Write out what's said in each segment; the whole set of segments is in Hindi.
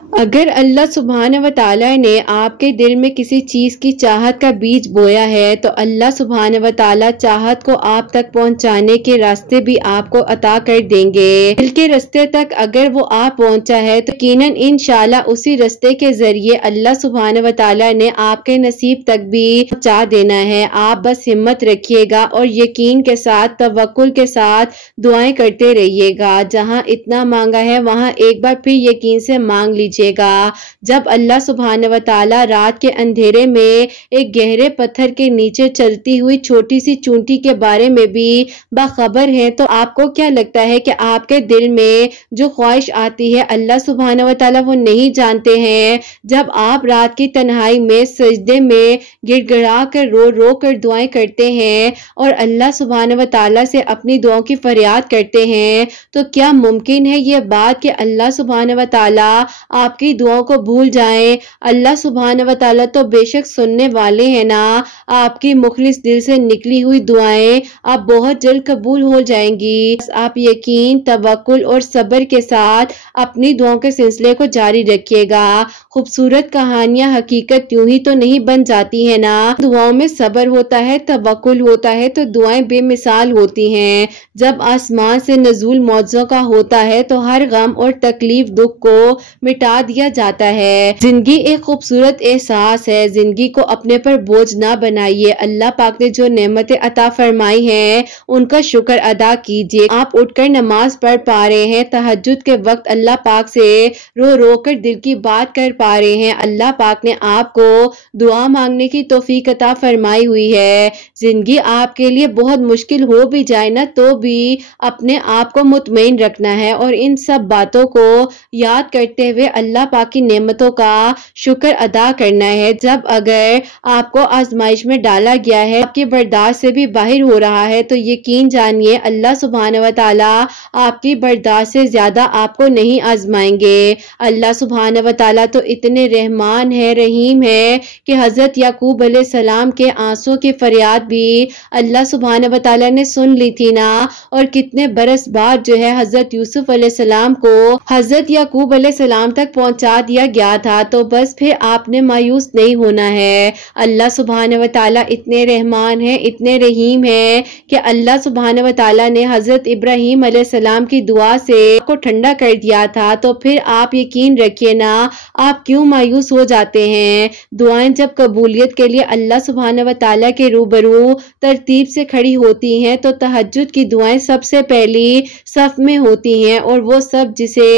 अगर अल्लाह सुब्हान व तआला ने आपके दिल में किसी चीज़ की चाहत का बीज बोया है तो अल्लाह सुब्हान व तआला चाहत को आप तक पहुंचाने के रास्ते भी आपको अता कर देंगे। दिल के रास्ते तक अगर वो आप पहुंचा है तो यकीनन इंशाल्लाह उसी रास्ते के जरिए अल्लाह सुब्हान व तआला ने आपके नसीब तक भी पहुंचा देना है। आप बस हिम्मत रखिएगा और यकीन के साथ तवक्कुल के साथ दुआएं करते रहिएगा। जहाँ इतना मांगा है वहाँ एक बार फिर यकीन से मांग लीजिए। जब अल्लाह सुब्हान व तआला रात के अंधेरे में एक गहरे पत्थर के नीचे चलती हुई छोटी सी चूंटी के बारे में भी बाखबर है तो आपको क्या लगता है कि आपके दिल में जो ख्वाहिश आती है अल्लाह सुब्हान व तआला वो नहीं जानते हैं। जब आप रात की तन्हाई में सजदे में गिड़गिड़ा कर रो कर दुआएं करते हैं और अल्लाह सुब्हान व तआला से अपनी दुआओं की फरियाद करते हैं तो क्या मुमकिन है ये बात कि अल्लाह सुब्हान व तआला आपकी दुआओं को भूल जाएं। अल्लाह सुब्हान व तआला तो बेशक सुनने वाले हैं ना। आपकी मुखलिस दिल से निकली हुई दुआएं आप बहुत जल्द कबूल हो जाएंगी। आप यकीन तवक्कुल और सब्र के साथ अपनी दुआओं के सिलसिले को जारी रखिएगा। खूबसूरत कहानियां हकीकत यूं ही तो नहीं बन जाती है ना। दुआओं में सब्र होता है, तवक्कुल होता है तो दुआएं बेमिसाल होती हैं। जब आसमान से नज़ूल मौजों का होता है तो हर गम और तकलीफ दुख को मिटा दिया जाता है। जिंदगी एक खूबसूरत एहसास है। जिंदगी को अपने पर बोझ ना बनाइए। अल्लाह पाक ने जो नेमतें अता फरमाई हैं उनका शुक्र अदा कीजिए। आप उठकर नमाज पढ़ पा रहे हैं, तहज्जुद के वक्त अल्लाह पाक से रो कर दिल की बात कर पा रहे हैं। अल्लाह पाक ने आपको दुआ मांगने की तौफीक अता फरमाई हुई है। जिंदगी आपके लिए बहुत मुश्किल हो भी जाए ना तो भी अपने आप को मुतमईन रखना है और इन सब बातों को याद करते हुए अल्लाह पाक की नेमतों का शुक्र अदा करना है। जब अगर आपको आजमाइश में डाला गया है, आपकी बर्दाश्त से भी बाहर हो रहा है तो यकीन जानिए अल्लाह सुब्हान व तआला आपकी बर्दाश्त से ज्यादा आपको नहीं आजमाएंगे। अल्लाह सुब्हान व तआला तो इतने रहमान है, रहीम है कि हजरत याकूब अलैहिस्सलाम के आंसू की फरियाद भी अल्लाह सुब्हान व तआला ने सुन ली थी ना। और कितने बरस बाद जो है हजरत यूसुफ अलैहिस्सलाम को हजरत याकूब अलैहिस्सलाम तक पहुंचा दिया गया था। तो बस फिर आपने मायूस नहीं होना है। अल्लाह सुब्हान व तआला इतने रहमान है, इतने रहीम है कि अल्लाह सुब्हान व तआला ने हजरत इब्राहीम अलैहिस्सलाम की दुआ से को ठंडा कर दिया था। तो फिर आप यकीन रखिए ना, आप क्यों मायूस हो जाते हैं। दुआएं जब कबूलियत के लिए अल्लाह सुब्हान व तआला के रूबरू तरतीब से खड़ी होती हैं तो तहज्जुद की दुआएं सबसे पहली सफ में होती हैं और वो सब जिसे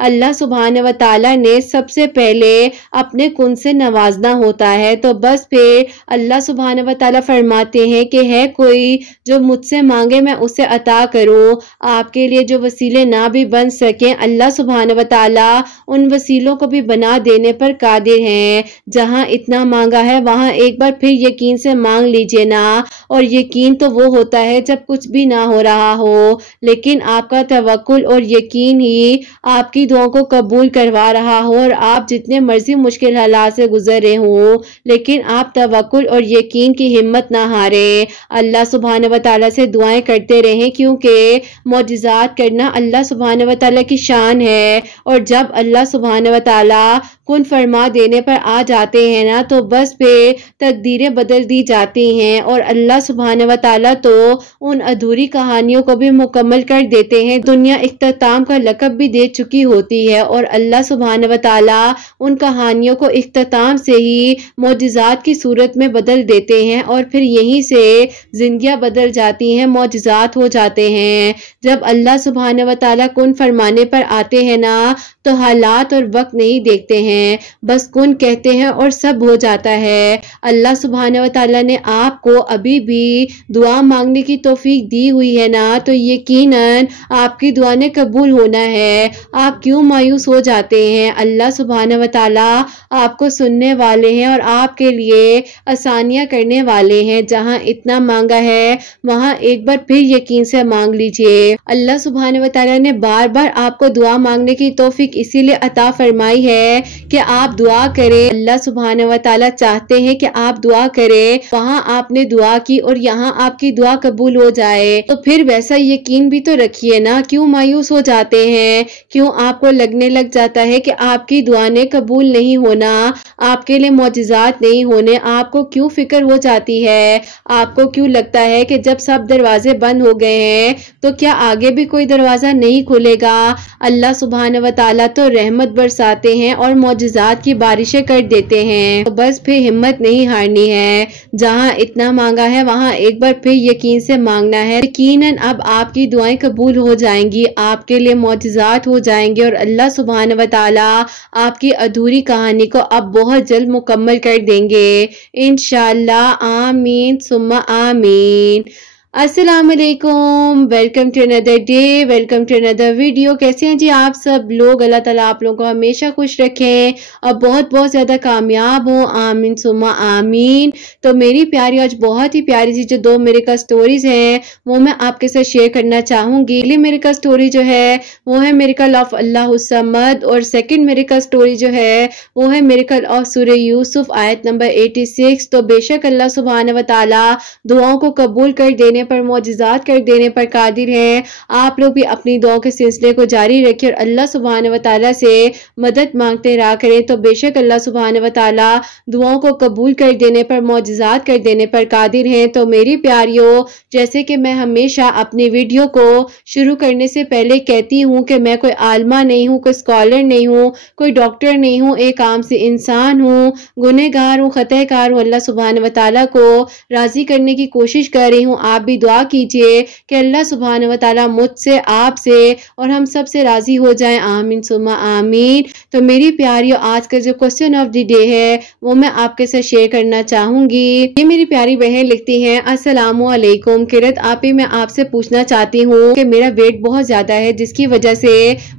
अल्लाह सुब्हान व तआला ने सबसे पहले अपने कुन से नवाजना होता है। तो बस फिर अल्लाह सुब्हान व तआला फरमाते हैं कि है कोई जो मुझसे मांगे मैं उसे अता करूं। आपके लिए जो वसीले ना भी बन सके अल्लाह सुब्हान व तआला उन वसीलों को भी बना देने पर कादिर हैं। जहां इतना मांगा है वहां एक बार फिर यकीन से मांग लीजिए ना। और यकीन तो वो होता है जब कुछ भी ना हो रहा हो, लेकिन आपका तवक्कुल और यकीन ही आपकी दुआओं को कबूल करवा रहा हो और आप जितने मर्जी मुश्किल हालात से गुजर रहे हो लेकिन आप तवक्कुल और यकीन की हिम्मत ना हारे। अल्लाह सुब्हान व तआला से दुआएं करते रहें क्योंकि मौजिज़ात करना अल्लाह सुब्हान व तआला की शान है। और जब अल्लाह सुब्हान व तआला कुन फरमा देने पर आ जाते हैं ना तो बस पे तकदीरें बदल दी जाती हैं और अल्लाह सुब्हान व तआला तो उन अधूरी कहानियों को भी मुकम्मल कर देते हैं। दुनिया इख्तिताम का लक़ब भी दे चुकी होती है और अल्लाह सुब्हान व तआला उन कहानियों को इख्तिताम से ही मौजिज़ात की सूरत में बदल देते हैं और फिर यहीं से जिंदगियां बदल जाती हैं, मौजिज़ात हो जाते हैं। जब अल्लाह सुब्हान व तआला कुन फरमाने पर आते हैं ना तो हालात और वक्त नहीं देखते हैं, बस कुन कहते हैं और सब हो जाता है। अल्लाह सुब्हान व तआला ने आपको अभी भी दुआ मांगने की तौफीक दी हुई है ना तो यकीनन आपकी दुआ ने कबूल होना है। आप क्यों मायूस हो जाते हैं। अल्लाह सुब्हान व तआला आपको सुनने वाले हैं और आपके लिए आसानियां करने वाले हैं। जहां इतना मांगा है वहां एक बार फिर यकीन से मांग लीजिए। अल्लाह सुब्हान व तआला ने बार बार आपको दुआ मांगने की तौफीक इसीलिए अता फरमाई है कि आप दुआ करें। अल्लाह सुब्हानहू व तआला चाहते हैं कि आप दुआ करें, वहाँ आपने दुआ की और यहाँ आपकी दुआ कबूल हो जाए, तो फिर वैसा यकीन भी तो रखिए ना। क्यों मायूस हो जाते हैं? क्यों आपको लगने लग जाता है कि आपकी दुआ ने कबूल नहीं होना, आपके लिए मौजिज़ात नहीं होने? आपको क्यों फिक्र हो जाती है? आपको क्यों लगता है कि जब सब दरवाजे बंद हो गए हैं तो क्या आगे भी कोई दरवाजा नहीं खुलेगा? अल्लाह सुब्हानहू व तआला तो रहमत बरसाते हैं और मौजिज़ात की बारिशें कर देते हैं। तो बस फिर हिम्मत नहीं हारनी है। जहाँ इतना मांगा है वहाँ एक बार फिर यकीन से मांगना है। यकीनन अब आपकी दुआएं कबूल हो जाएंगी, आपके लिए मौजिज़ात हो जाएंगे और अल्लाह सुब्हानहू व तआला आपकी अधूरी कहानी को अब बहुत जल्द मुकम्मल कर देंगे इंशाअल्लाह। आमीन सुम्मा आमीन। अस्सलाम वालेकुम, welcome to another day, welcome to another video. कैसे हैं जी आप सब लोग? अल्लाह ताला आप लोगों को हमेशा खुश रखें और बहुत बहुत ज़्यादा कामयाब हो। आमीन सुम्मा आमीन। तो मेरी प्यारी आज बहुत ही प्यारी सी जो 2 मिरेकल स्टोरीज हैं वो मैं आपके साथ शेयर करना चाहूँगी। पहली मिरेकल स्टोरी जो है वो है मिरेकल ऑफ अल्लाह समद और सेकेंड मिरेकल स्टोरी जो है वो है मिरेकल ऑफ सूरह यूसुफ आयत नंबर 86। तो बेशक अल्लाह सुब्हानहू व तआला दुआओं को कबूल कर देने पर, मौजिज़ात कर देने पर कादिर है। आप लोग भी अपनी दुआओं के सिलसिले को जारी रखें और अल्लाह सुब्हानहू व तआला से मदद मांगते रहा करें। तो बेशक अल्लाह सुब्हानहू व तआला दुआओं को कबूल कर देने पर, मौजिज़ात कर देने पर कादिर हैं। तो मेरी प्यारियों, जैसे कि मैं हमेशा अपनी वीडियो को शुरू करने से पहले कहती हूँ कि मैं कोई आलमा नहीं हूँ, कोई स्कॉलर नहीं हूँ, कोई डॉक्टर नहीं हूँ, एक आम से इंसान हूँ, गुनहगार हूँ, खतःकार हूँ। अल्लाह सुब्हानहू व तआला को राजी करने की कोशिश कर रही हूँ। आप भी दुआ कीजिए कि अल्लाह सुब्हानहू व तआला मुझसे, आपसे और हम सब से राजी हो जाएं। आमीन सुम्मा आमीन। तो मेरी प्यारियों, आज का जो क्वेश्चन ऑफ द डे है वो मैं आपके साथ शेयर करना चाहूंगी। ये मेरी प्यारी बहन लिखती हैं, अस्सलामु अलैकुम किरत आपी, मैं आपसे पूछना चाहती हूँ कि मेरा वेट बहुत ज्यादा है जिसकी वजह से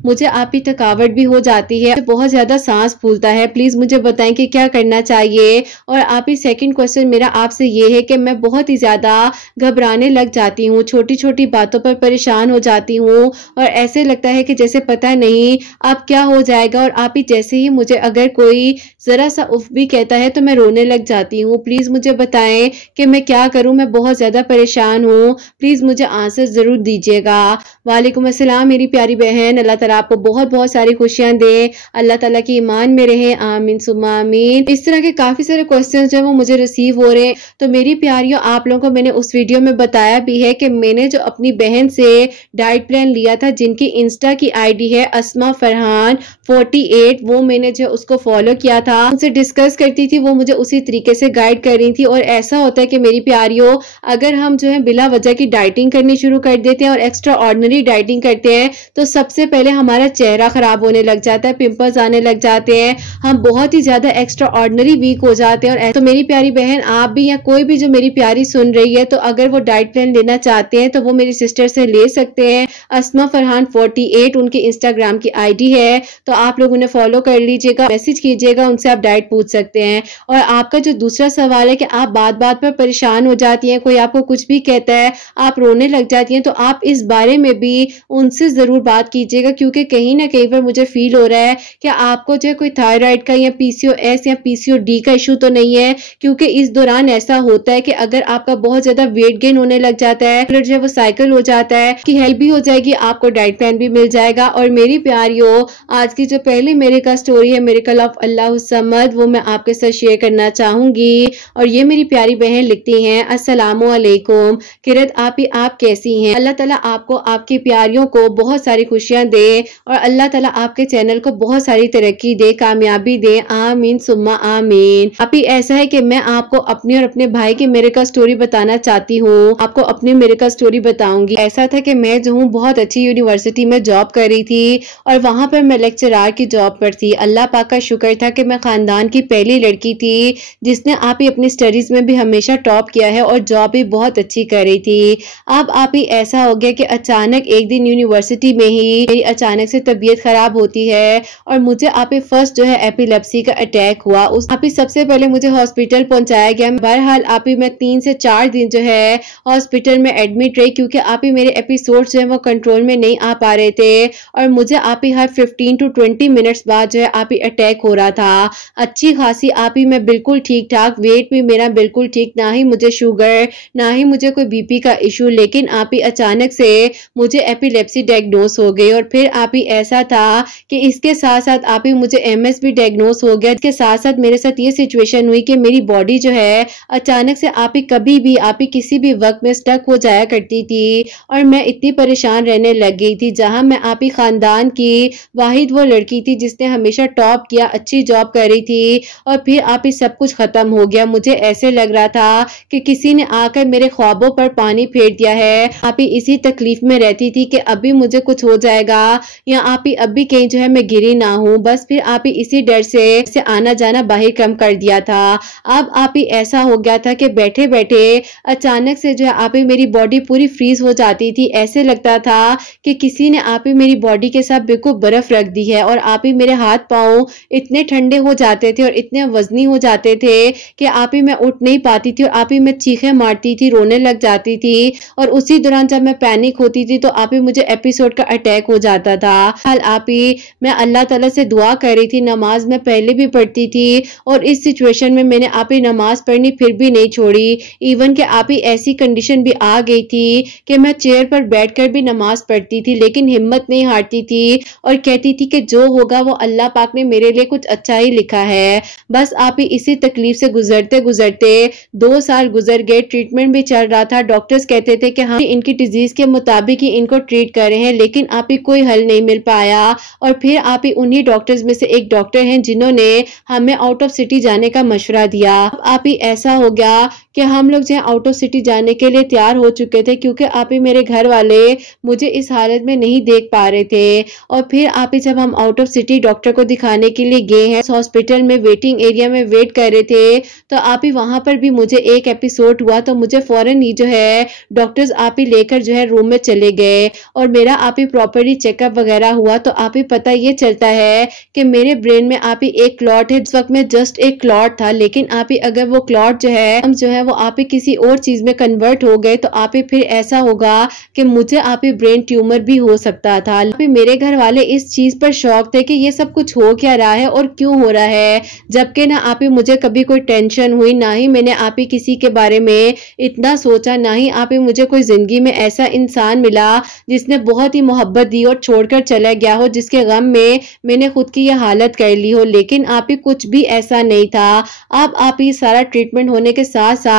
मुझे आपी थकावट भी हो जाती है, बहुत ज्यादा सांस फूलता है। प्लीज मुझे बताएं कि क्या करना चाहिए। और आपी सेकंड क्वेश्चन मेरा आपसे ये है कि मैं बहुत ही ज्यादा घबराने लग जाती हूँ, छोटी छोटी बातों पर परेशान हो जाती हूँ और ऐसे लगता है कि जैसे पता नहीं अब क्या हो जाएगा। और आप ही जैसे ही मुझे अगर कोई जरा सा उफ भी कहता है तो मैं रोने लग जाती हूँ। प्लीज मुझे बताएं कि मैं क्या करूँ, मैं बहुत ज्यादा परेशान हूँ। प्लीज मुझे आंसर जरूर दीजिएगा। वालेकुम अस्सलाम मेरी प्यारी बहन, अल्लाह ताला आपको बहुत बहुत सारी खुशियां दे, अल्लाह ताला की ईमान में रहे। आमीन सुम्मा आमीन। इस तरह के काफी सारे क्वेश्चन जो है वो मुझे रिसीव हो रहे हैं। तो मेरी प्यारियों, आप लोगों को मैंने उस वीडियो में बताया भी है कि मैंने जो अपनी बहन से डाइट प्लान लिया था, जिनकी इंस्टा की आईडी है अस्मा फरहान 48, वो मैंने जो उसको फॉलो किया था, उनसे डिस्कस करती थी, वो मुझे उसी तरीके से गाइड कर रही थी। और ऐसा होता है कि मेरी प्यारियों, अगर हम जो है बिला वजह की डाइटिंग करनी शुरू कर देते हैं और एक्स्ट्रा ऑर्डिनरी डाइटिंग करते हैं तो सबसे पहले हमारा चेहरा खराब होने लग जाता है, पिंपल्स आने लग जाते हैं, हम बहुत ही ज्यादा एक्स्ट्रा ऑर्डिनरी वीक हो जाते हैं। और तो मेरी प्यारी बहन, आप भी या कोई भी जो मेरी प्यारी सुन रही है, तो अगर वो डाइट प्लान लेना चाहते हैं तो वो मेरी सिस्टर से ले सकते हैं। अस्मा फरहान 48 उनके इंस्टाग्राम की आईडी है, तो आप लोग उन्हें फॉलो कर लीजिएगा, मैसेज कीजिएगा, उनसे आप डाइट पूछ सकते हैं। और आपका जो दूसरा सवाल है कि आप बात बात पर परेशान हो जाती हैं, कोई आपको कुछ भी कहता है आप रोने लग जाती हैं, तो आप इस बारे में भी उनसे जरूर बात कीजिएगा, क्योंकि कहीं ना कहीं पर मुझे फील हो रहा है कि आपको जो कोई थायराइड का या पीसीओएस या पीसीओडी का इशू तो नहीं है। क्योंकि इस दौरान ऐसा होता है कि अगर आपका बहुत ज्यादा वेट गेन होने लग जाता है, फिर जो है वो साइकिल हो जाता है, की हेल्प भी हो जाएगी, आपको डाइट प्लान भी मिल जाएगा। और मेरी प्यारियों, आज की जो पहली मिरेकल स्टोरी है मिरेकल ऑफ अल्लाह समद, वो मैं आपके साथ शेयर करना चाहूंगी। और ये मेरी प्यारी बहन लिखती हैं, अस्सलामु अलैकुम किरत आप कैसी हैं? अल्लाह ताला आपको, आपकी प्यारियों को बहुत सारी खुशियां दे और अल्लाह ताला आपके चैनल को बहुत सारी तरक्की दे, कामयाबी दे। आमीन सुम्मा आमीन। अभी ऐसा है कि मैं आपको अपनी और अपने भाई की मिरेकल स्टोरी बताना चाहती हूँ। आपको अपनी मिरेकल स्टोरी बताऊंगी। ऐसा था कि मैं जो हूँ बहुत अच्छी यूनिवर्सिटी में जॉब कर रही थी और वहां पर मैं लेक्चरार की जॉब पर थी। अल्लाह पाक का शुक्र था कि मैं खानदान की पहली लड़की थी जिसने आप ही अपनी स्टडीज में भी हमेशा टॉप किया है और जॉब भी बहुत अच्छी कर रही थी। अब आप ही ऐसा हो गया कि अचानक एक दिन यूनिवर्सिटी में ही मेरी अचानक से तबीयत खराब होती है और मुझे आप ही फर्स्ट जो है एपिलेप्सी का अटैक हुआ। उस आप ही सबसे पहले मुझे हॉस्पिटल पहुंचाया गया। बहरहाल आप ही मैं 3 से 4 दिन जो है हॉस्पिटल में एडमिट रही, क्योंकि आप ही मेरे एपिसोड जो है वो कंट्रोल में नहीं आ पा रहे थे और मुझे आप ही हर 15 to 20 मिनट्स बाद जो है आप ही अटैक हो रहा था। अच्छी खासी आप ही मैं बिल्कुल ठीक ठाक, वेट भी मेरा बिल्कुल ठीक, ना ही मुझे शुगर ना ही मुझे कोई बीपी का इशू, लेकिन आप ही अचानक से मुझे एपिलेप्सी डायग्नोस हो गई। और फिर आप ही ऐसा था कि इसके साथ साथ आप ही मुझे एमएस भी डायग्नोस हो गया। इसके साथ साथ मेरे साथ ये सिचुएशन हुई कि मेरी बॉडी जो है अचानक से आप ही कभी भी आप ही किसी भी वक्त में स्टक हो जाया करती थी और मैं इतनी परेशान रहने लग गई थी। जहां मैं आप ही खानदान की वाहिद वो लड़की थी जिसने हमेशा टॉप किया, अच्छी जॉब कर रही थी, और फिर आप ही सब कुछ खत्म हो गया। मुझे ऐसे लग रहा था कि किसी ने आकर मेरे ख्वाबों पर पानी फेर दिया है। आप ही इसी तकलीफ में रहती थी कि अभी मुझे कुछ हो जाएगा या आप ही अभी कहीं जो है मैं गिरी ना हूं। बस फिर आप ही इसी डर से आना जाना बाहर कम कर दिया था। अब आप ही ऐसा हो गया था कि बैठे बैठे अचानक से जो है आप ही मेरी बॉडी पूरी फ्रीज हो जाती थी। ऐसे लगता था कि किसी ने आप ही मेरी बॉडी के साथ बिल्कुल बर्फ रख दी है और आप ही मेरे हाथ पांव इतने ठंडे हो जाते थे और इतने वजनी हो जाते थे कि आप ही मैं उठ नहीं पाती थी और आप ही मैं चीखें मारती थी, रोने लग जाती थी। और उसी दौरान जब मैं पैनिक होती थी तो आप ही मुझे एपिसोड का अटैक हो जाता था। हाल आप ही मैं अल्लाह ताला से दुआ कर रही थी, नमाज मैं पहले भी पढ़ती थी और इस सिचुएशन में मैंने आप ही नमाज पढ़नी फिर भी नहीं छोड़ी। इवन के आप ही ऐसी कंडीशन भी आ गई थी कि मैं चेयर पर बैठकर भी नमाज पढ़ती थी, लेकिन हिम्मत नहीं हारती थी और कहती थी कि जो होगा वो अल्लाह पाक ने मेरे लिए कुछ अच्छा ही लिखा है। बस आप ही इसी तकलीफ से गुजरते गुजरते 2 साल गुजर गए। ट्रीटमेंट भी चल रहा था। डॉक्टर्स कहते थे कि हम इनकी डिजीज के मुताबिक ही इनको ट्रीट कर रहे हैं, लेकिन आप ही कोई हल नहीं मिल पाया। और फिर आप ही उन्हीं डॉक्टर्स में से एक डॉक्टर हैं जिन्होंने हमें आउट ऑफ सिटी जाने का मशवरा दिया। अब आप ही ऐसा हो गया कि हम लोग जो है आउट ऑफ सिटी जाने के लिए तैयार हो चुके थे, क्योंकि आप ही मेरे घर वाले मुझे इस हालत में नहीं देख पा रहे थे। और फिर आप ही जब हम आउट ऑफ सिटी डॉक्टर को दिखाने के लिए गए हैं, हॉस्पिटल में वेटिंग एरिया में वेट कर रहे थे, तो आप ही वहां पर भी मुझे एक एपिसोड हुआ तो मुझे फौरन ही जो है डॉक्टर्स आप ही लेकर जो है रूम में चले गए और मेरा आप ही प्रॉपर्ली चेकअप वगैरह हुआ। तो आप ही पता ये चलता है कि मेरे ब्रेन में आप ही एक क्लॉट है। इस वक्त में जस्ट एक क्लॉट था, लेकिन आप ही अगर वो क्लॉट जो है वो आप ही किसी और चीज में कन्वर्ट हो गए तो आप ही फिर ऐसा होगा कि मुझे आप ही ब्रेन ट्यूमर भी हो सकता था। आप ही मेरे घर वाले इस चीज पर शौक थे कि ये सब कुछ हो क्या रहा है और क्यों हो रहा है, जबकि ना आप ही मुझे कभी कोई टेंशन हुई, ना ही मैंने आप ही किसी के बारे में इतना सोचा, ना ही आप ही मुझे कोई जिंदगी में ऐसा इंसान मिला जिसने बहुत ही मोहब्बत दी और छोड़कर चला गया हो, जिसके गम में मैंने खुद की यह हालत कर ली हो। लेकिन आप ही कुछ भी ऐसा नहीं था। अब आप ही सारा ट्रीटमेंट होने के साथ साथ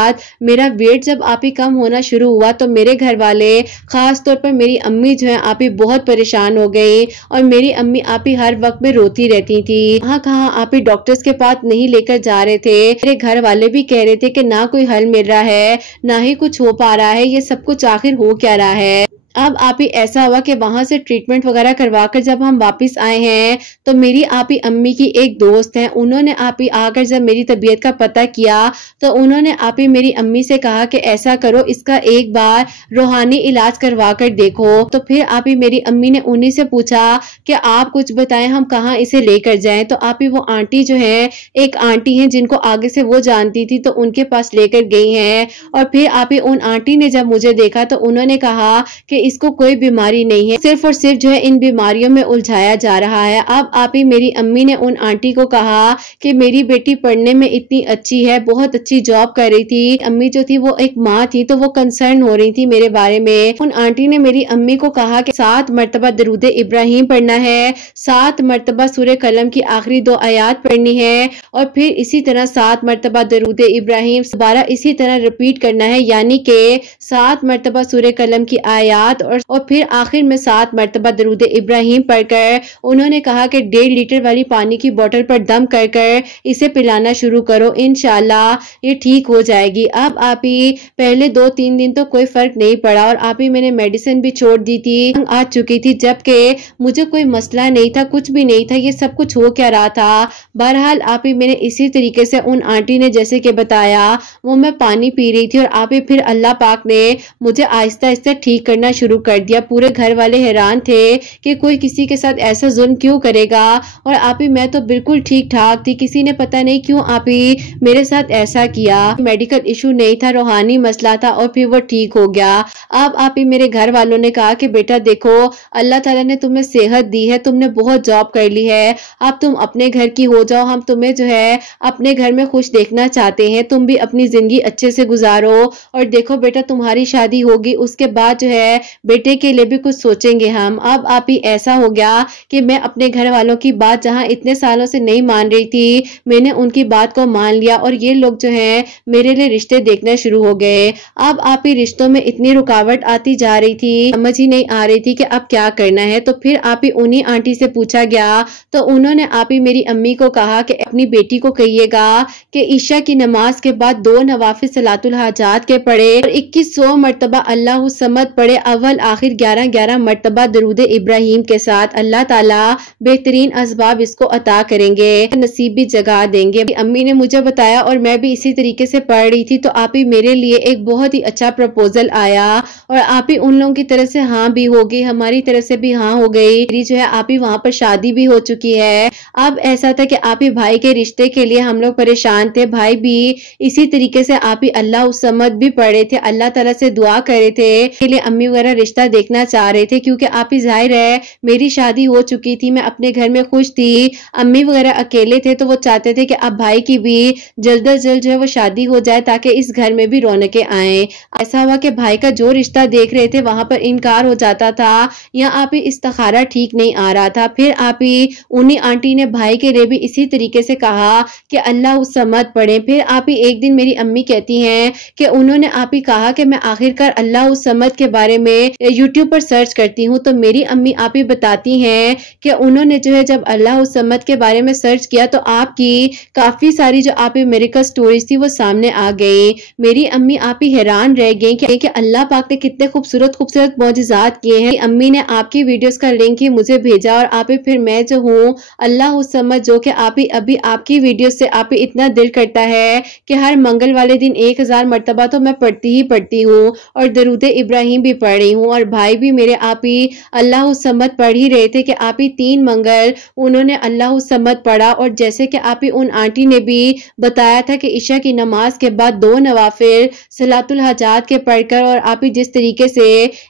मेरा वेट जब आप ही कम होना शुरू हुआ तो मेरे घर वाले, खास तौर पर मेरी अम्मी जो है आप ही बहुत परेशान हो गई और मेरी अम्मी आप ही हर वक्त में रोती रहती थी। कहाँ आप ही डॉक्टर्स के पास नहीं लेकर जा रहे थे। मेरे घर वाले भी कह रहे थे कि ना कोई हल मिल रहा है, ना ही कुछ हो पा रहा है, ये सब कुछ आखिर हो क्या रहा है। अब आप ही ऐसा हुआ कि वहां से ट्रीटमेंट वगैरह करवाकर जब हम वापस आए हैं तो मेरी आप ही अम्मी की एक दोस्त है, उन्होंने आप ही आकर जब मेरी तबीयत का पता किया तो उन्होंने आप ही मेरी अम्मी से कहा कि ऐसा करो, इसका एक बार रूहानी इलाज करवा कर देखो। तो फिर आप ही मेरी अम्मी ने उन्हीं से पूछा कि आप कुछ बताएं, हम कहाँ इसे लेकर जाएं। तो आप ही वो आंटी जो है, एक आंटी है जिनको आगे से वो जानती थी, तो उनके पास लेकर गई हैं। और फिर आप ही उन आंटी ने जब मुझे देखा तो उन्होंने कहा कि इसको कोई बीमारी नहीं है, सिर्फ और सिर्फ जो है इन बीमारियों में उलझाया जा रहा है। अब आप ही मेरी अम्मी ने उन आंटी को कहा कि मेरी बेटी पढ़ने में इतनी अच्छी है, बहुत अच्छी जॉब कर रही थी। अम्मी जो थी वो एक माँ थी तो वो कंसर्न हो रही थी मेरे बारे में। उन आंटी ने मेरी अम्मी को कहा कि 7 मरतबा दरूद इब्राहिम पढ़ना है, 7 मरतबा सूरह कलम की आखिरी 2 आयात पढ़नी है और फिर इसी तरह 7 मरतबा दरूद इब्राहिम 12 इसी तरह रिपीट करना है, यानी कि 7 मरतबा सूरह कलम की आयात और फिर आखिर में 7 मरतबा दरूद इब्राहिम पढ़कर उन्होंने कहा कि 1.5 लीटर वाली पानी की बोतल पर दम कर कर इसे पिलाना शुरू करो, इंशाल्लाह ये ठीक हो जाएगी। अब आप ही पहले 2-3 दिन तो कोई फर्क नहीं पड़ा और आप ही मैंने मेडिसिन भी छोड़ दी थी, आ चुकी थी, जबकि मुझे कोई मसला नहीं था, कुछ भी नहीं था, ये सब कुछ हो क्या रहा था। बहरहाल आप ही मैंने इसी तरीके से उन आंटी ने जैसे कि बताया वो मैं पानी पी रही थी और आप ही फिर अल्लाह पाक ने मुझे आहिस्ता आहिस्ता ठीक करना शुरू कर दिया। पूरे घर वाले हैरान थे कि कोई किसी के साथ ऐसा जुल्म क्यों करेगा, और आप ही मैं तो बिल्कुल ठीक ठाक थी, किसी ने पता नहीं क्यों आप ही मेरे साथ ऐसा किया। मेडिकल इशू नहीं था, रूहानी मसला था और फिर वो ठीक हो गया। अब आप ही मेरे घर वालों ने कहा कि बेटा देखो, अल्लाह ताला ने तुम्हें सेहत दी है, तुमने बहुत जॉब कर ली है, अब तुम अपने घर की हो जाओ, हम तुम्हें जो है अपने घर में खुश देखना चाहते हैं, तुम भी अपनी जिंदगी अच्छे से गुजारो, और देखो बेटा तुम्हारी शादी होगी उसके बाद जो है बेटे के लिए भी कुछ सोचेंगे हम। अब आप ही ऐसा हो गया कि मैं अपने घर वालों की बात जहां इतने सालों से नहीं मान रही थी, मैंने उनकी बात को मान लिया और ये लोग जो है मेरे लिए रिश्ते देखना शुरू हो गए। अब आप ही रिश्तों में इतनी रुकावट आती जा रही थी, समझ ही नहीं आ रही थी कि अब क्या करना है। तो फिर आप ही उन्हीं आंटी से पूछा गया, तो उन्होंने आप ही मेरी अम्मी को कहा कि अपनी बेटी को कहिएगा कि ईशा की नमाज के बाद 2 नवाफिल सलातुल हाजात के पढ़े और 2100 मरतबा अल्लाह समद पढ़े, अव्वल आखिर 11-11 मरतबा दरूद इब्राहिम के साथ। अल्लाह ताला बेहतरीन असबाब इसको अता करेंगे, नसीब भी जगा देंगे। अम्मी ने मुझे बताया और मैं भी इसी तरीके से पढ़ रही थी, तो आप ही मेरे लिए एक बहुत ही अच्छा प्रपोजल आया और आप ही उन लोगों की तरफ से हाँ भी हो गई, हमारी तरफ से भी हाँ हो गई। मेरी जो है आप ही वहां पर शादी भी हो चुकी है। अब ऐसा था कि आप ही भाई के रिश्ते के लिए हम लोग परेशान थे, भाई भी इसी तरीके से आप ही अल्लाह समद भी पढ़े थे, अल्लाह ताला से दुआ करे थे के लिए अम्मी वगैरह रिश्ता देखना चाह रहे थे, क्योंकि आप ही जाहिर है मेरी शादी हो चुकी थी, मैं अपने घर में खुश थी, अम्मी वगैरह अकेले थे, तो वो चाहते थे कि अब भाई की भी जल्द अज जल्द जो है वो शादी हो जाए ताकि इस घर में भी रौनकें आए। ऐसा हुआ कि भाई का जो रिश्ता देख रहे थे वहां पर इनकार हो जाता था या आप ही इस्तिखारा ठीक नहीं आ रहा था। फिर आप ही उन्हीं आंटी ने भाई के लिए भी इसी तरीके से कहा कि अल्लाह उस समद पढ़े। फिर आप ही एक दिन मेरी अम्मी कहती हैं कि उन्होंने आप ही कहा कि मैं आखिरकार अल्लाह उस समद के बारे में यूट्यूब पर सर्च करती हूँ, तो मेरी अम्मी आप ही बताती हैं कि उन्होंने जो है जब अल्लाह उस समद के बारे में सर्च किया तो आपकी काफी सारी जो आप ही मेरिकल स्टोरीज थी वो सामने आ गई। मेरी अम्मी आप ही हैरान रह गई कि अल्लाह पाक ने कितने खूबसूरत खूबसूरत मौजिज़ात किए हैं। अम्मी ने आपकी वीडियोस का लिंक ही मुझे भेजा और आप ही फिर मैं जो हूँ अल्लाह उस समझ जो कि आप ही अभी आपकी वीडियो से आप ही इतना दिल करता है कि हर मंगल वाले दिन 1000 मरतबा तो मैं पढ़ती ही पढ़ती हूँ और दरूद इब्राहिम भी पढ़ रही हूँ, और भाई भी मेरे आप ही अल्लाह उस समझ पढ़ ही रहे थे कि आप ही 3 मंगल उन्होंने अल्लाह उस समझ पढ़ा। और जैसे कि आप ही उन आंटी ने भी बताया था कि ईशा की नमाज के बाद 2 नवाफिल सलातुल हाजात के पढ़कर और आप ही जिस तरीके से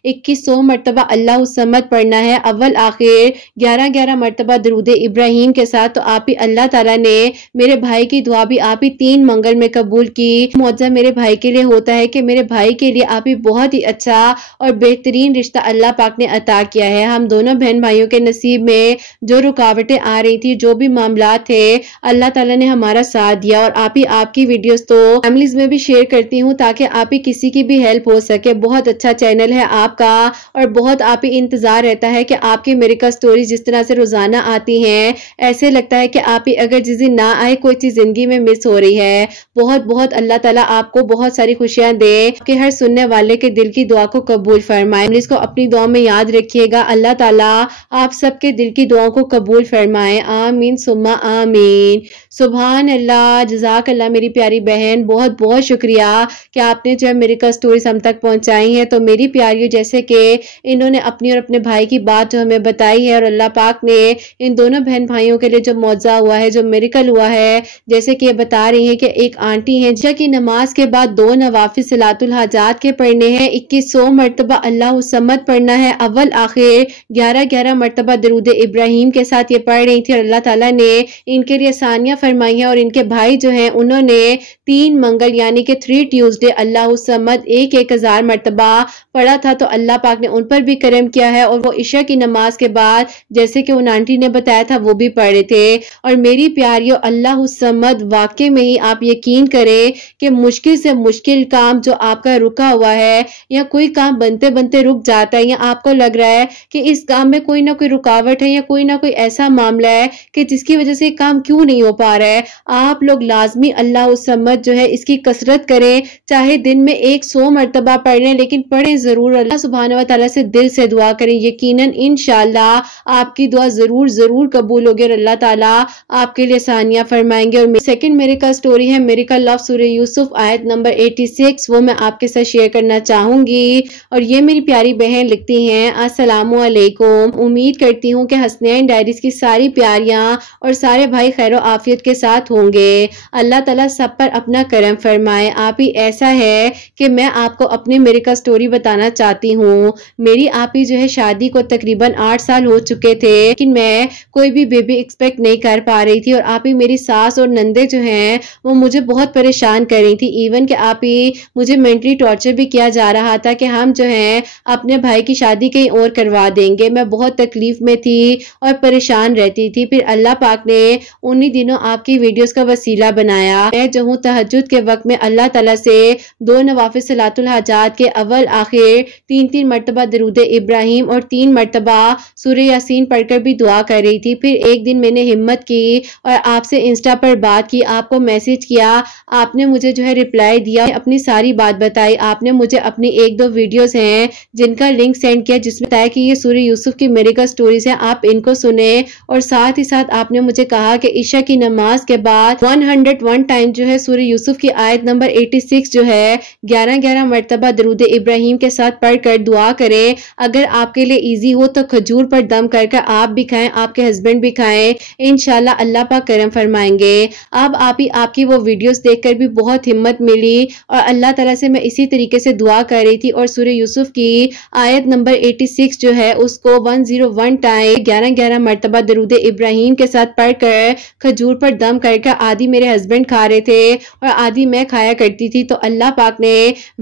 2100 मरतबा अल्लाह उस समद पढ़ना है, अव्वल आखिर 11-11 मरतबा दरूद इब्राहिम के साथ, तो आप ही अल्लाह ताला ने मेरे भाई की दुआ भी आप ही 3 मंगल में कबूल की। मौजा मेरे भाई के लिए होता है कि मेरे भाई के लिए आप ही बहुत ही अच्छा और बेहतरीन रिश्ता अल्लाह पाक ने अता किया है। हम दोनों बहन भाइयों के नसीब में जो रुकावटें आ रही थी, जो भी मामला थे, अल्लाह ताला ने हमारा साथ दिया। और आप ही आपकी वीडियोस तो फैमिलीज में भी शेयर करती हूँ ताकि आप ही किसी की भी हेल्प हो सके। बहुत अच्छा चैनल है आपका और बहुत आप ही इंतजार रहता है कि आपकी मेरिकल स्टोरी जिस तरह से रोजाना आती हैं, ऐसे लगता है कि आप ही अगर जिस दिन ना आए कोई चीज जिंदगी में मिस हो रही है। बहुत बहुत अल्लाह ताला आपको बहुत सारी खुशियां दे कि हर सुनने वाले के दिल की दुआ को कबूल फरमाए। इसको अपनी दुआ में याद रखिएगा। अल्लाह ताला आप सबके दिल की दुआओं को कबूल फरमाए। आमीन सुम्मा आमीन। सुभान अल्लाह, जज़ाक अल्लाह मेरी प्यारी बहन, बहुत बहुत शुक्रिया कि आपने जो है मेरिकल स्टोरीज हम तक पहुंचाई है। तो मेरी प्यारियों, जैसे कि इन्होंने अपनी और अपने भाई की बात जो हमें बताई है और अल्लाह पाक ने इन दोनों बहन भाइयों के लिए जो मौजा हुआ है, जो मेरिकल हुआ है, जैसे कि ये बता रही है कि एक आंटी है ईशा की नमाज के बाद 2 नवाफिल सलातुल हाजात के पढ़ने हैं, 2100 मरतबा अल्लाह समद पढ़ना है, अव्वल आखिर 11-11 मरतबा दरूद इब्राहिम के साथ ये पढ़ रही थी और अल्लाह ताला ने इनके लिए आसानियां फरमाई है। और इनके भाई जो हैं उन्होंने 3 मंगल यानी कि 3 ट्यूसडे अल्लाह समद 1000 मरतबा पढ़ा था, तो अल्लाह पाक ने उन पर भी करम किया है और वो ईशा की नमाज के बाद जैसे कि उन आंटी ने बताया था वो भी पढ़े थे। और मेरी प्यारियों, अल्लाह समद वाकई में ही आप यकीन करें कि मुश्किल से मुश्किल काम जो आपका रुका हुआ है या कोई काम बनते बनते रुक जाता है या आपको लग रहा है कि इस काम में कोई ना कोई रुकावट है या कोई ना कोई ऐसा मामला है कि जिसकी वजह से काम क्यों नहीं हो पा रहा है, आप लोग लाजमी अल्लाह समद जो है इसकी कसरत करें। चाहे दिन में 100 मरतबा पढ़ लें, लेकिन पढ़ें जरूर। अल्लाह सुब्हानहू व तआला से दिल से दुआ करें, यकीनन इंशाअल्लाह आपकी दुआ जरूर जरूर कबूल होगी और अल्लाह ताला आपके लिए आसानियां फरमाएंगे। और सेकंड मेरिकल स्टोरी है मेरिकल लव सूरह यूसुफ आयत नंबर 86, वो मैं आपके साथ शेयर करना चाहूंगी। और ये मेरी प्यारी बहन लिखती हैं, अस्सलामु अलैकुम। उम्मीद करती हूँ कि हसनैन डायरीज की सारी प्यारियाँ और सारे भाई खैर आफियत के साथ होंगे। अल्लाह ताला सब पर अपना करम फरमाए। आप ही ऐसा है कि मैं आपको अपनी मिरेकल स्टोरी बताना चाहती हूँ। मेरी आप ही जो है शादी को तकरीबन 8 साल हो चुके थे, लेकिन मैं कोई भी बेबी एक्सपेक्ट नहीं कर पा रही थी और आप ही मेरी सास और नंदे जो हैं वो मुझे बहुत परेशान कर रही थी। इवन कि आप ही मुझे मेंटली टॉर्चर भी किया जा रहा था कि हम जो है अपने भाई की शादी कहीं और करवा देंगे। मैं बहुत तकलीफ में थी और परेशान रहती थी। फिर अल्लाह पाक ने उन्हीं दिनों आपकी वीडियोस का वसीला बनाया। मैं जो हूँ तहज्जुद के वक्त में अल्लाह ताला से 2 नवाफिल सलातुल हाजात के अव्वल आखिर 3-3 मरतबा दरूद इब्राहिम और 3 मरतबा सूरह यासीन पढ़कर भी दुआ कर रही थी। फिर एक दिन मैंने हिम्मत की और आपसे इंस्टा पर बात की, आपको मैसेज किया। आपने मुझे जो है रिप्लाई दिया, अपनी सारी बात बताई। आपने मुझे अपनी 1-2 वीडियोस हैं जिनका लिंक सेंड किया, जिसमें बताया कि ये सूरह यूसुफ की मिरेकल स्टोरीज हैं, आप इनको सुने। और साथ ही साथ आपने मुझे कहा कि ईशा की नमाज के बाद 101 टाइम जो है सूरह यूसुफ की आयत नंबर 86 जो है 11-11 मरतबा दरूद इब्राहिम के साथ पढ़कर दुआ करें। अगर आपके लिए इजी हो तो खजूर पर दम करके आप भी खाएं, आपके हस्बैंड भी खाएं, इंशाल्लाह अल्लाह पाक करम फरमाएंगे। अब आप ही आपकी वो वीडियोस देखकर भी बहुत हिम्मत मिली और अल्लाह ताला से मैं इसी तरीके से दुआ कर रही थी और सूरह यूसुफ की आयत नंबर 86 जो है उसको 101 टाइम 11-11 मरतबा दरूद इब्राहिम के साथ पढ़कर खजूर पर दम करके आधी मेरे हस्बैंड खा रहे थे और आधी मैं खाया करती थी। तो अल्लाह पाक ने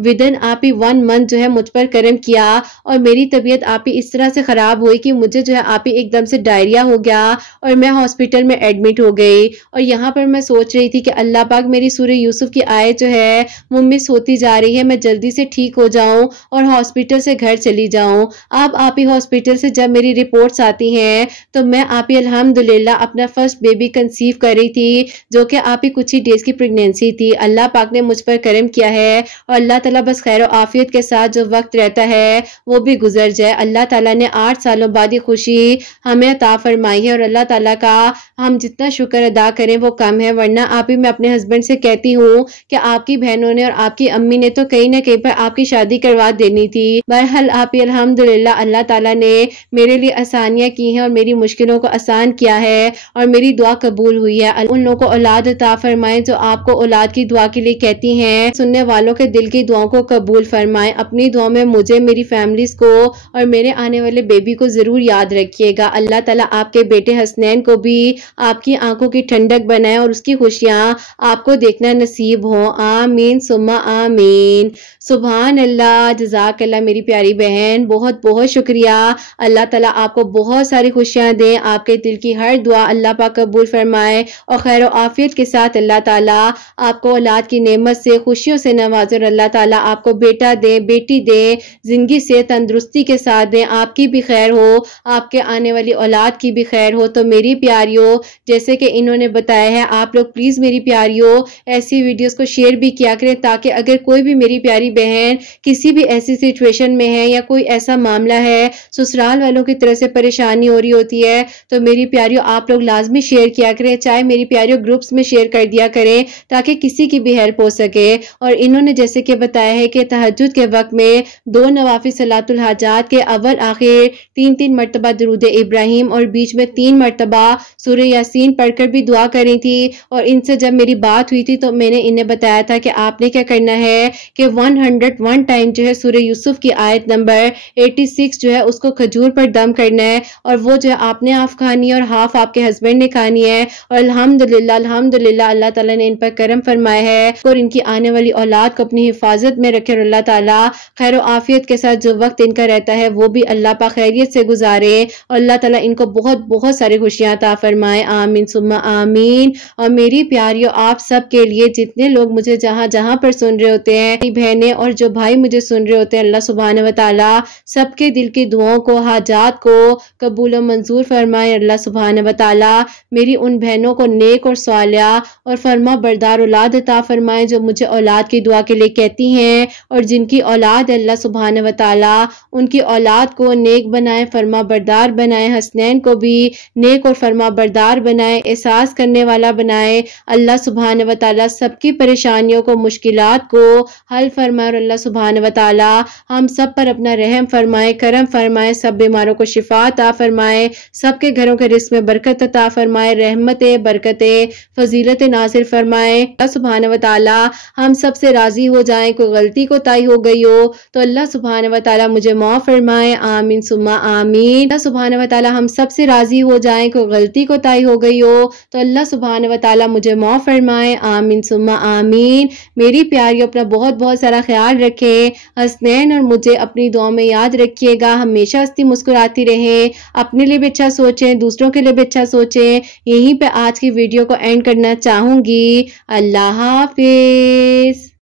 विदिन आप ही 1 मंथ जो है मुझ पर करम किया और मेरी तबीयत आप ही इस तरह से खराब हुई कि मुझे जो है आप ही एकदम से डायरिया हो गया और मैं हॉस्पिटल में एडमिट हो गई। और यहाँ पर मैं सोच रही थी कि अल्लाह पाक मेरी सूरह यूसुफ की आयत जो है वो मिस होती जा रही है, मैं जल्दी से ठीक हो जाऊं और हॉस्पिटल से घर चली जाऊं। अब आप ही हॉस्पिटल से जब मेरी रिपोर्ट्स आती हैं तो मैं आप ही अल्हम्दुलिल्लाह अपना फर्स्ट बेबी कंसीव कर रही थी, जो कि आप ही कुछ ही डेज की प्रेगनेंसी थी। अल्लाह पाक ने मुझ पर करम किया है और अल्लाह ताला बस खैर आफियत के साथ जो वक्त रहता है वो भी गुजर जाए। अल्लाह ताला ने 8 सालों बाद ये खुशी हमें अता फरमाई है और अल्लाह ताला का हम जितना शुक्र अदा करें वो कम है। वरना आप ही मैं अपने हस्बैंड से कहती हूँ कि आपकी बहनों ने और आपकी अम्मी ने तो कहीं ना कहीं पर आपकी शादी करवा देनी थी। बहरहाल आप ही अल्हम्दुलिल्लाह अल्लाह ताला ने मेरे लिए आसानियाँ की हैं और मेरी मुश्किलों को आसान किया है और मेरी दुआ कबूल हुई है। उन लोगों को औलाद अता फरमाए जो आपको औलाद की दुआ के लिए कहती हैं। सुनने वालों के दिल की दुआओं को कबूल फरमाए। अपनी दुआ में मुझे, मेरी फैमिलीज को और मेरे आने वाले बेबी को जरूर याद रखिएगा। अल्लाह ताला आपके बेटे हसनैन को भी आपकी आंखों की ठंडक बनाए और उसकी खुशियां आपको देखना नसीब हो। आमीन सुम्मा आमीन। सुभान अल्लाह, जज़ाकल्लाह मेरी प्यारी बहन, बहुत बहुत शुक्रिया। अल्लाह ताला आपको बहुत सारी खुशियां दे, आपके दिल की हर दुआ अल्लाह पाक कबूल फरमाए और खैर आफियत के साथ अल्लाह ताला आपको औलाद की नेमत से खुशियों से नवाजे और अल्लाह ताला आपको बेटा दे, बेटी दे, जिंदगी से तंदुरुस्ती के साथ दे, आपकी भी खैर हो, आपके आने वाली औलाद की भी खैर हो। तो मेरी प्यारियों, जैसे कि इन्होंने बताया है, आप लोग प्लीज मेरी प्यारियों ऐसी वीडियोस को शेयर भी किया करें ताकि अगर कोई भी मेरी प्यारी बहन किसी भी ऐसी सिचुएशन में है या कोई ऐसा मामला है, ससुराल वालों की तरफ से परेशानी हो रही होती है, तो मेरी प्यारियों आप लोग लाजमी शेयर किया करें, चाहे मेरी प्यारियों ग्रुप्स में शेयर कर दिया करें ताकि किसी की भी हेल्प हो सके। और इन्होंने जैसे कि बताया है कि तहज्जुद के वक्त में 2 नवाफिल सलातुल हाजात के अव्वल आखिर 3-3 मरतबा दरूद इब्राहिम और बीच में 3 मरतबा सूरह यासीन पढ़कर भी दुआ करी थी। और इनसे जब मेरी बात हुई थी तो मैंने इन्हें बताया था कि आपने क्या करना है कि 101 टाइम जो है सूरह यूसुफ की आयत नंबर 86 जो है उसको खजूर पर दम करना है और वो जो है आपने हाफ खानी है और हाफ आपके हस्बैंड ने खानी है। और अल्हम्दुलिल्लाह अल्हम्दुलिल्लाह अल्लाह ताला ने इन पर करम फरमाया है और इनकी आने वाली औलाद को अपनी हिफाजत में रखे और अल्लाह ताला खैर आफियत के साथ जो वक्त इनका रहता है वो भी अल्लाह पाक खैरियत से गुजारे और अल्लाह ताला इनको बहुत बहुत सारी खुशियां अता फरमाए। आमीन सुम्मा आमीन। और मेरी प्यारियों, आप सब के लिए जितने लोग मुझे जहां जहां पर सुन रहे होते हैं, मेरी बहनें और जो भाई मुझे सुन रहे होते हैं, अल्लाह सुब्हान व तआला सबके दिल की दुआओं को, हाजात को कबूल और मंजूर फरमाए। अल्लाह सुब्हान व तआला मेरी उन बहनों को नेक और सालिया और फरमा बरदार औलाद अता फरमाए जो मुझे औलाद की दुआ के लिए कहती हैं और जिनकी औलाद अल्लाह सुब्हान व तआला उनकी औलाद को नेक बनाए, फरमा बरदार बनाए, हसनैन को भी नेक और फरमा बरदार बनाए, एहसास करने वाला बनाए। अल्लाह सुब्हान व तआला सबकी परेशानियों को, मुश्किलात को हल फरमाए और अल्लाह सुब्हान व तआला हम सब पर अपना रहम फरमाए, करम फरमाए, सब बीमारों को शिफा अता फरमाए, सबके घरों के रिस्क में बरकत अता फरमाए, रहमत बरकत फजीलत नासिर फरमाए। अल्लाह सुब्हान व तआला हम सब से राजी हो जाए। कोई गलती कोताही हो गई हो तो अल्लाह सुब्हान व तआला मुझे माफ़ फरमाए, आमीन सुम्मा आमीन। अल्लाह सुब्हान व तआला हम सब से राजी हो जाए। कोई गलती कोताही हो गई हो तो अल्लाह सुब्हान व तआला मुझे माफ़ फरमाए, आमीन सुम्मा आमीन। मेरी प्यारी अपना बहुत बहुत सारा ख्याल रखें। हसनैन और मुझे अपनी दुआ में याद रखिएगा। हमेशा हंसती मुस्कुराती रहें, अपने लिए भी अच्छा सोचें, दूसरों के लिए भी अच्छा सोचें। यहीं पे आज की वीडियो को एंड करना चाहूँगी। अल्लाह हाफिज़।